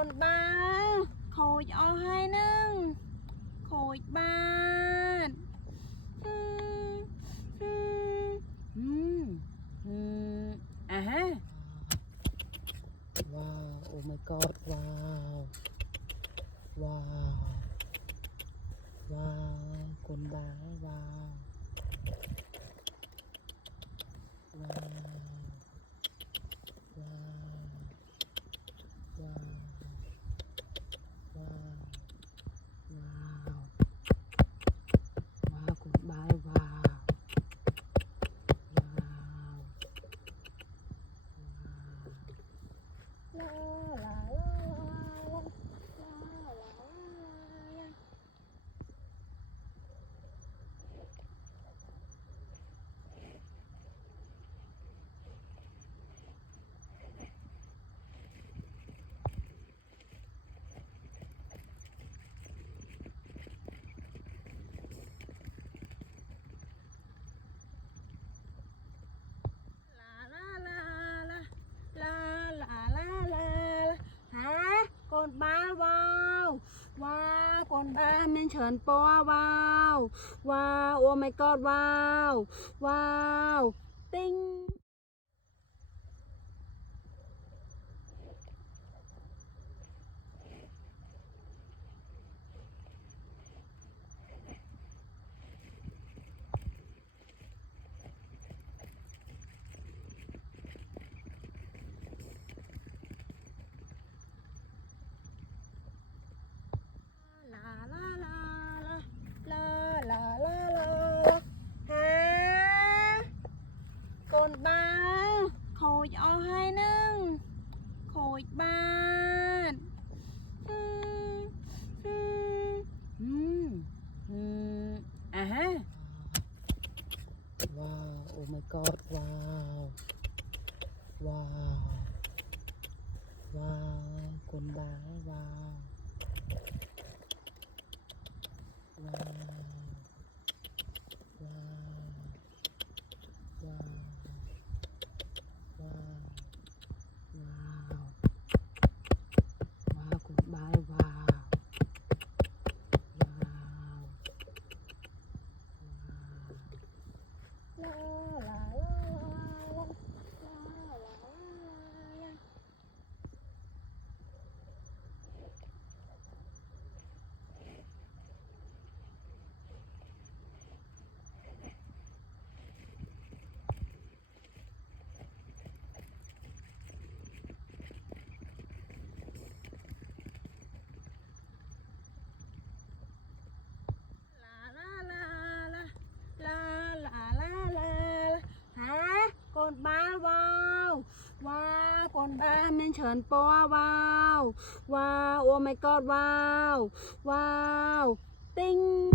con ba khôi ao hai nâng khôi ban ha. Wow, oh my god, wow. Wow. Wow, con ba wow. Wow. Wow. Wow. Wow. Wow. Wow, con ba wow. Con ba wow wow con ba mình chởn po wow wow oh my god wow wow tinh. Con ba khôi ao hai nâng khôi ban ha. Wow, oh my god, wow. Wow. Wow, con ba wow. Wow. Con ba wow wow con ba mình chởn po wow wow oh my god wow wow tinh.